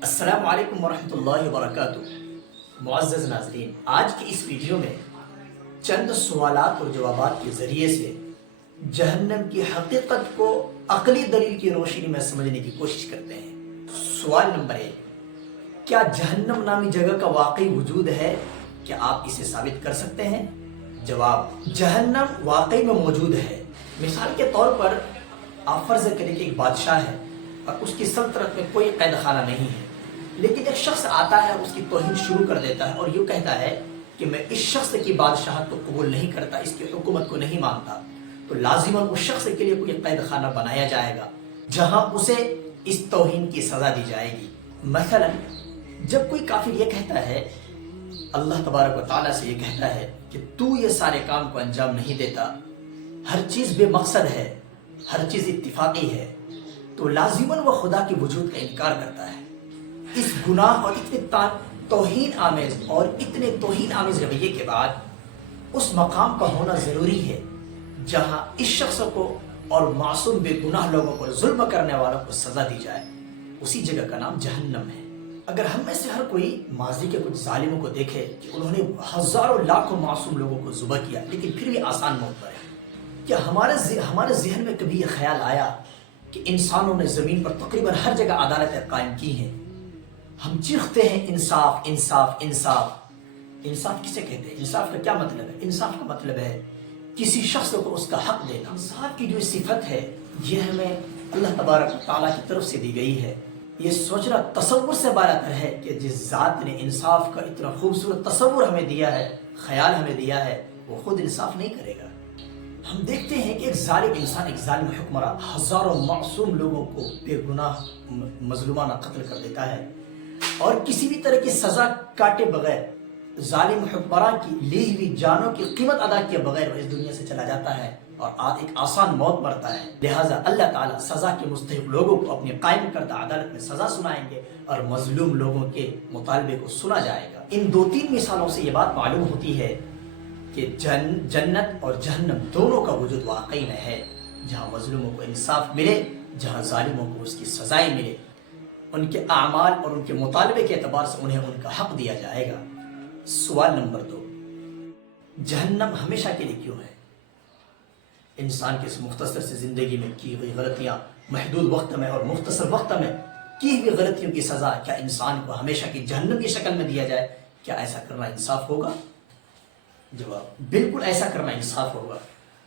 السلام علیکم ورحمۃ اللہ وبرکاتہ۔ معزز ناظرین، آج کی اس ویڈیو میں چند سوالات اور جوابات کے ذریعے سے جہنم کی حقیقت کو عقلی دلیل کی روشنی میں سمجھنے کی کوشش کرتے ہیں۔ سوال نمبر 1، کیا جہنم نامی جگہ کا واقعی وجود ہے؟ کیا آپ اسے ثابت کر سکتے ہیں؟ جواب، جہنم واقعی میں موجود ہے۔ مثال کے طور پر آپ فرض کریں کہ ایک بادشاہ ہے اور اس کی سلطنت میں کوئی قید خانہ نہیں ہے، لیکن ایک شخص آتا ہے، اس کی توہین شروع کر دیتا ہے اور یہ کہتا ہے کہ میں اس شخص کی بادشاہت کو قبول نہیں کرتا، اس کی حکومت کو نہیں مانتا، تو لازماً اس شخص کے لیے کوئی قید خانہ بنایا جائے گا جہاں اسے اس توہین کی سزا دی جائے گی۔ مثلا جب کوئی کافر یہ کہتا ہے، اللہ تبارک و تعالیٰ سے یہ کہتا ہے کہ تو یہ سارے کام کو انجام نہیں دیتا، ہر چیز بے مقصد ہے، ہر چیز اتفاقی ہے، تو لازماً وہ خدا کے وجود کا انکار کرتا ہے۔ اس گناہ اور اتنے توہین آمیز رویے کے بعد اس مقام کا ہونا ضروری ہے جہاں اس شخص کو اور معصوم بے گناہ لوگوں پر ظلم کرنے والوں کو سزا دی جائے۔ اسی جگہ کا نام جہنم ہے۔ اگر ہم میں سے ہر کوئی ماضی کے کچھ ظالموں کو دیکھے کہ انہوں نے ہزاروں لاکھوں معصوم لوگوں کو ذبح کیا لیکن پھر بھی آسان موت پر ہے، کیا ہمارے ذہن میں کبھی یہ خیال آیا کہ انسانوں نے زمین پر تقریباً ہر جگہ عدالتیں قائم کی ہیں؟ ہم چیختے ہیں انصاف انصاف انصاف۔ انصاف کسے کہتے ہیں؟ انصاف کا کیا مطلب ہے؟ انصاف کا مطلب ہے کسی شخص کو اس کا حق دینا۔ انصاف کی جو صفت ہے یہ ہمیں اللہ تبارک و تعالیٰ کی طرف سے دی گئی ہے۔ یہ سوچنا تصور سے بالاتر ہے کہ جس ذات نے انصاف کا اتنا خوبصورت تصور ہمیں دیا ہے، خیال ہمیں دیا ہے، وہ خود انصاف نہیں کرے گا۔ ہم دیکھتے ہیں کہ ایک ظالم انسان، ایک ظالم حکمراں ہزاروں معصوم لوگوں کو بے گناہ مظلومانہ قتل کر دیتا ہے اور کسی بھی طرح کی سزا کاٹے بغیر ظالم حکمراں کی لی ہوئی جانوں کی قیمت ادا کیے بغیر وہ اس دنیا سے چلا جاتا ہے اور ایک آسان موت مرتا ہے۔ لہٰذا اللہ تعالیٰ سزا کے مستحق لوگوں کو اپنی قائم کردہ عدالت میں سزا سنائیں گے اور مظلوم لوگوں کے مطالبے کو سنا جائے گا۔ ان 2-3 مثالوں سے یہ بات معلوم ہوتی ہے کہ جنت اور جہنم دونوں کا وجود واقعی میں ہے، جہاں مظلوموں کو انصاف ملے، جہاں ظالموں کو اس کی سزائیں ملے، ان کے اعمال اور ان کے مطالبے کے اعتبار سے انہیں ان کا حق دیا جائے گا۔ سوال نمبر 2، جہنم ہمیشہ کے لیے کیوں ہے؟ انسان کی اس مختصر سی زندگی میں کی ہوئی غلطیاں، محدود وقت میں اور مختصر وقت میں کی ہوئی غلطیوں کی سزا کیا انسان کو ہمیشہ کی جہنم کی شکل میں دیا جائے؟ کیا ایسا کرنا انصاف ہوگا؟ جواب، بالکل ایسا کرنا انصاف ہوگا،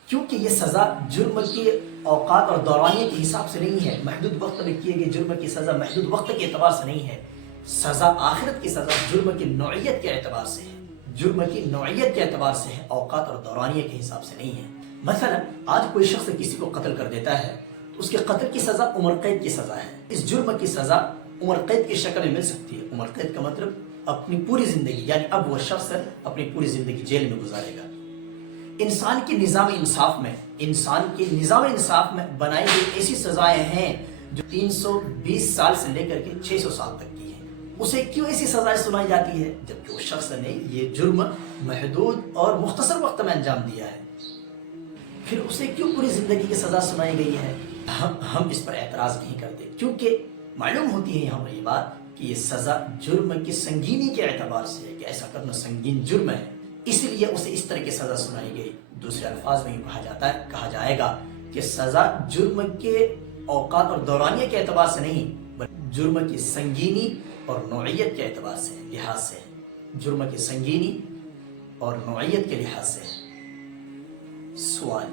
کیونکہ یہ سزا جرم کی اوقات اور دورانیے کے حساب سے نہیں ہے۔ محدود وقت میں کیے گئے جرم کی سزا محدود وقت کے اعتبار سے نہیں ہے۔ سزا آخرت کی سزا جرم کی نوعیت کے اعتبار سے ہے، جرم کی نوعیت کے اعتبار سے ہے، اوقات اور دورانیے کے حساب سے نہیں ہے۔ مثلا آج کوئی شخص کسی کو قتل کر دیتا ہے تو اس کے قتل کی سزا عمر قید کی سزا ہے۔ اس جرم کی سزا عمر قید کی شکل میں مل سکتی ہے۔ عمر قید کا مطلب اپنی پوری زندگی، یعنی اب وہ شخص اپنی پوری زندگی جیل میں گزارے گا۔ انسان کے نظام انصاف میں بنائی گئی ایسی سزائیں ہیں جو 320 سال سے لے کر کے 600 سال تک کی ہیں۔ اسے کیوں ایسی سزائیں سنائی جاتی ہے؟ جبکہ اس شخص نے یہ جرم محدود اور مختصر وقت میں انجام دیا ہے، پھر اسے کیوں پوری زندگی کی سزا سنائی گئی ہے؟ ہم اس پر اعتراض نہیں کرتے، کیونکہ معلوم ہوتی ہے یہاں پر یہ بات کہ یہ سزا جرم کی سنگینی کے اعتبار سے ہے کہ ایسا کرنا سنگین جرم ہے، اس لیے اسے اس طرح کی سزا سنائی گئی۔ دوسرے الفاظ میں کہا جائے گا کہ سزا جرم کے اوقات اور دورانیے کے اعتبار سے نہیں بلکہ جرم کی سنگینی اور نوعیت کے اعتبار سے لحاظ سے ہے، جرم کی سنگینی اور نوعیت کے لحاظ سے ہے۔ سوال،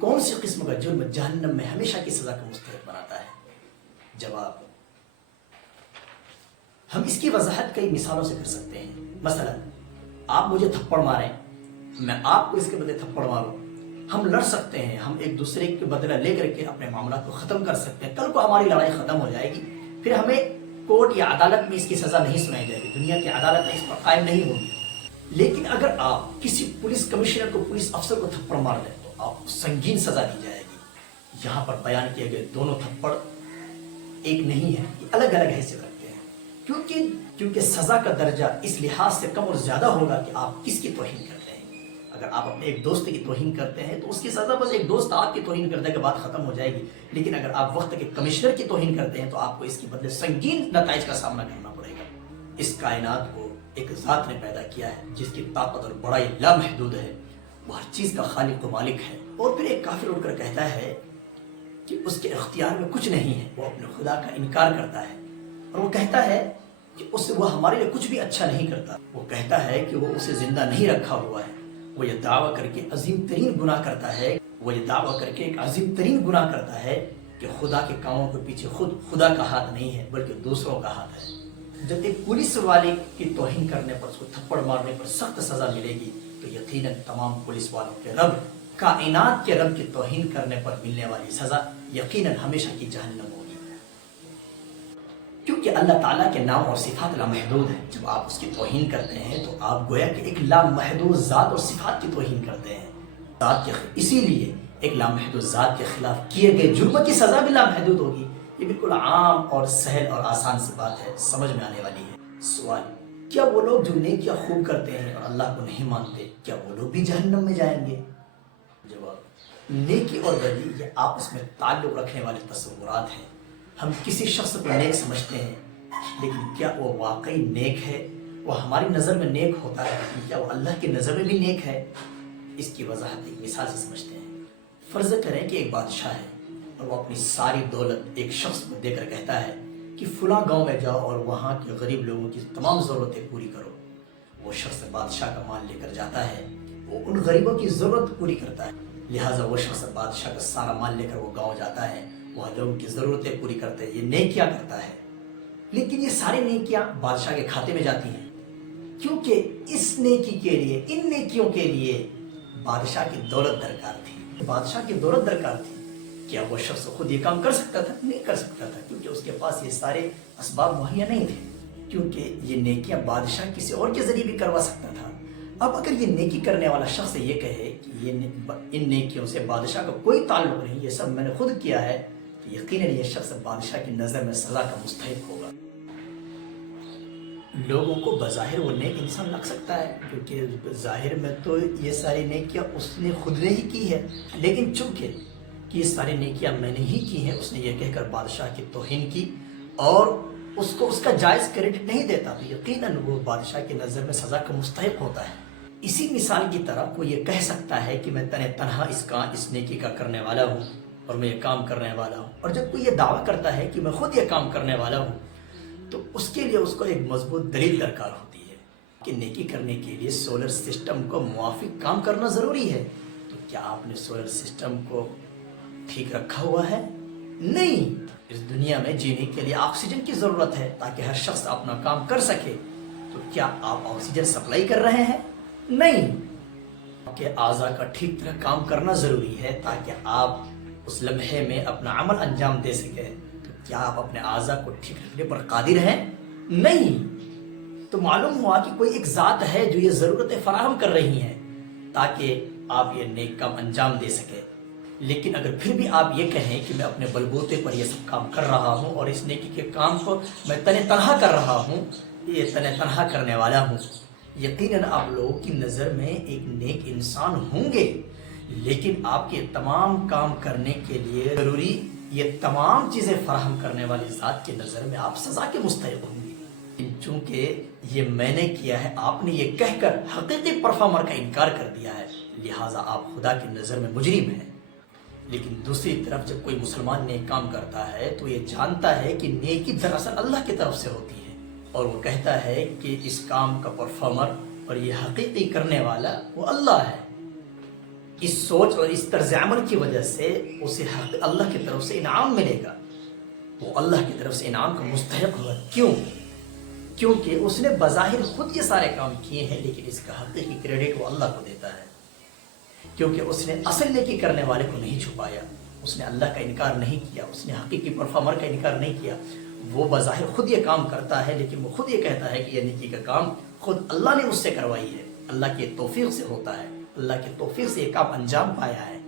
کون سی قسم کا جرم جہنم میں ہمیشہ کی سزا کا مستحق بناتا ہے؟ جواب، ہم اس کی وضاحت کئی مثالوں سے کر سکتے ہیں۔ مثلا آپ مجھے تھپڑ ماریں، میں آپ کو اس کے بدلے تھپڑ ماروں، ہم لڑ سکتے ہیں، ہم ایک دوسرے کے بدلہ لے کر کے اپنے معاملات کو ختم کر سکتے ہیں۔ کل کو ہماری لڑائی ختم ہو جائے گی، پھر ہمیں کورٹ یا عدالت میں اس کی سزا نہیں سنائی جائے گی، دنیا کی عدالت میں اس پر قائم نہیں ہوگی۔ لیکن اگر آپ کسی پولیس کمشنر کو، پولیس افسر کو تھپڑ مار دیں تو آپ کو سنگین سزا دی جائے گی۔ یہاں پر بیان کیے گئے دونوں تھپڑ ایک نہیں ہے، یہ الگ الگ حیثیت رکھتے ہیں، کیونکہ سزا کا درجہ اس لحاظ سے کم اور زیادہ ہوگا کہ آپ کس کی توہین کرتے ہیں۔ اگر آپ اپنے ایک دوست کی توہین کرتے ہیں تو اس کی سزا بس ایک دوست آپ کی توہین کرنے کے بعد ختم ہو جائے گی، لیکن اگر آپ وقت کے کمشنر کی توہین کرتے ہیں تو آپ کو اس کے بدلے سنگین نتائج کا سامنا کرنا پڑے گا۔ اس کائنات کو ایک ذات نے پیدا کیا ہے جس کی طاقت اور بڑائی لامحدود ہے، وہ ہر چیز کا خالق و مالک ہے، اور پھر ایک کافر اٹھ کر کہتا ہے کہ اس کے اختیار میں کچھ نہیں ہے، وہ اپنے خدا کا انکار کرتا ہے، اور وہ کہتا ہے کہ وہ ہمارے لیے کچھ بھی اچھا نہیں کرتا، وہ کہتا ہے کہ وہ اسے زندہ نہیں رکھا ہوا ہے، وہ یہ دعویٰ کر کے عظیم ترین گناہ کرتا ہے، ایک عظیم ترین گناہ کرتا ہے کہ خدا کے کاموں کے پیچھے خود خدا کا ہاتھ نہیں ہے بلکہ دوسروں کا ہاتھ ہے۔ جب ایک پولیس والے کی توہین کرنے پر، اس کو تھپڑ مارنے پر سخت سزا ملے گی تو یقیناً تمام پولیس والوں کے رب، کائنات کے رب کی توہین کرنے پر ملنے والی سزا یقیناً ہمیشہ کی جہنم ہوگی، کیونکہ اللہ تعالیٰ کے نام اور صفات لامحدود ہیں۔ جب آپ اس کی توہین کرتے ہیں تو آپ گویا کہ ایک لامحدود ذات اور صفات کی توہین کرتے ہیں۔ اسی لیے ایک لامحدود ذات کے خلاف کیے گئے جرم کی سزا بھی لامحدود ہوگی۔ یہ بالکل عام اور سہل اور آسان سی بات ہے، سمجھ میں آنے والی ہے۔ سوال: کیا وہ لوگ جو نیکیاں خوب کرتے ہیں اور اللہ کو نہیں مانتے، کیا وہ لوگ بھی جہنم میں جائیں گے؟ جواب: نیکی اور بدی یہ آپس میں تعلق رکھنے والے تصورات ہیں۔ ہم کسی شخص کو نیک سمجھتے ہیں، لیکن کیا وہ واقعی نیک ہے؟ وہ ہماری نظر میں نیک ہوتا ہے، لیکن کیا وہ اللہ کی نظر میں بھی نیک ہے؟ اس کی وضاحت ایک مثال سے سمجھتے ہیں۔ فرض کریں کہ ایک بادشاہ ہے اور وہ اپنی ساری دولت ایک شخص کو دے کر کہتا ہے کہ فلاں گاؤں میں جاؤ اور وہاں کے غریب لوگوں کی تمام ضرورتیں پوری کرو۔ وہ شخص بادشاہ کا مال لے کر جاتا ہے، وہ ان غریبوں کی ضرورت پوری کرتا ہے، لہٰذا وہ شخص بادشاہ کا سارا مال لے کر وہ گاؤں جاتا ہے، وہاں لوگوں کی ضرورتیں پوری کرتا ہے، یہ نیکیاں کرتا ہے۔ لیکن یہ ساری نیکیاں بادشاہ کے کھاتے میں جاتی ہیں، کیونکہ اس نیکی کے لیے، ان نیکیوں کے لیے بادشاہ کی دولت درکار تھی۔ بادشاہ کی دولت درکار تھی۔ کیا وہ شخص خود یہ کام کر سکتا تھا؟ نہیں کر سکتا تھا، کیونکہ اس کے پاس یہ سارے اسباب مہیا نہیں تھے، کیونکہ یہ نیکیاں بادشاہ کسی اور کے ذریعے بھی کروا سکتا تھا۔ اب اگر یہ نیکی کرنے والا شخص یہ کہے کہ ان نیکیوں سے بادشاہ کا کوئی تعلق نہیں، یہ سب میں نے خود کیا ہے، تو یقیناً یہ شخص بادشاہ کی نظر میں سزا کا مستحق ہوگا۔ لوگوں کو بظاہر وہ نیک انسان لگ سکتا ہے، کیونکہ ظاہر میں تو یہ ساری نیکیاں اس نے خود نے ہی کی ہے، لیکن چونکہ کہ یہ ساری نیکیاں میں نے ہی کی ہیں، اس نے یہ کہہ کر بادشاہ کی توہین کی اور اس کو اس کا جائز کریڈٹ نہیں دیتا، تو یقیناً وہ بادشاہ کی نظر میں سزا کا مستحق ہوتا ہے۔ اسی مثال کی طرح کوئی یہ کہہ سکتا ہے کہ میں تنہا اس نیکی کا کرنے والا ہوں اور میں یہ کام کرنے والا ہوں، اور جب کوئی یہ دعویٰ کرتا ہے کہ میں خود یہ کام کرنے والا ہوں تو اس کے لیے اس کو ایک مضبوط دلیل درکار ہوتی ہے کہ نیکی کرنے کے لیے سولر سسٹم کو موافق کام کرنا ضروری ہے۔ تو کیا آپ نے سولر سسٹم کو ٹھیک رکھا ہوا ہے؟ نہیں۔ اس دنیا میں جینے کے لیے آکسیجن کی ضرورت ہے تاکہ ہر شخص اپنا کام کر سکے، تو کیا آپ آکسیجن سپلائی کر رہے ہیں؟ نہیں۔ آپ کے اعضاء کا ٹھیک طرح کام کرنا ضروری ہے تاکہ آپ اس لمحے میں اپنا عمل انجام دے سکیں، تو کیا آپ اپنے اعضاء کو ٹھیک رکھنے پر قادر ہیں؟ نہیں۔ تو معلوم ہوا کہ کوئی ایک ذات ہے جو یہ ضرورتیں فراہم کر رہی ہیں تاکہ آپ یہ نیک کام انجام دے سکیں، لیکن اگر پھر بھی آپ یہ کہیں کہ میں اپنے بلبوتے پر یہ سب کام کر رہا ہوں اور اس نیکی کے کام کو میں تنہا کر رہا ہوں، یہ تنہا کرنے والا ہوں، یقیناً آپ لوگوں کی نظر میں ایک نیک انسان ہوں گے، لیکن آپ کے تمام کام کرنے کے لیے ضروری یہ تمام چیزیں فراہم کرنے والی ذات کی نظر میں آپ سزا کے مستحق ہوں گے۔ چونکہ یہ میں نے کیا ہے، آپ نے یہ کہہ کر حقیقی پرفارمر کا انکار کر دیا ہے، لہٰذا آپ خدا کی نظر میں مجرم ہیں۔ لیکن دوسری طرف جب کوئی مسلمان نیک کام کرتا ہے تو یہ جانتا ہے کہ نیکی دراصل اللہ کی طرف سے ہوتی ہے، اور وہ کہتا ہے کہ اس کام کا پرفارمر اور یہ حقیقی کرنے والا وہ اللہ ہے۔ اس سوچ اور اس طرز عمل کی وجہ سے اسے اللہ کی طرف سے انعام ملے گا، وہ اللہ کی طرف سے انعام کا مستحق ہوگا۔ کیوں؟ کیونکہ اس نے بظاہر خود یہ سارے کام کیے ہیں، لیکن اس کا حقیقی کریڈٹ وہ اللہ کو دیتا ہے، کیونکہ اس نے اصل نیکی کرنے والے کو نہیں چھپایا، اس نے اللہ کا انکار نہیں کیا، اس نے حقیقی پرفارمر کا انکار نہیں کیا۔ وہ بظاہر خود یہ کام کرتا ہے، لیکن وہ خود یہ کہتا ہے کہ یہ نیکی کا کام خود اللہ نے مجھ سے کروائی ہے، اللہ کی توفیق سے ہوتا ہے، اللہ کی توفیق سے یہ کام انجام پایا ہے،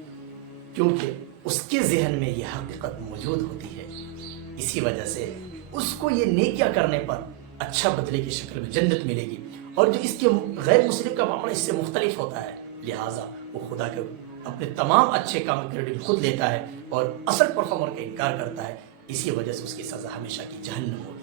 کیونکہ اس کے ذہن میں یہ حقیقت موجود ہوتی ہے۔ اسی وجہ سے اس کو یہ نیکیاں کرنے پر اچھا بدلے کی شکل میں جنت ملے گی، اور جو اس کے غیر مسلم کا معاملہ اس سے مختلف ہوتا ہے، لہٰذا وہ خدا کے اپنے تمام اچھے کام کی کریڈٹ خود لیتا ہے اور اصل پرفارمر کا انکار کرتا ہے، اسی وجہ سے اس کی سزا ہمیشہ کی جہنم ہوگی۔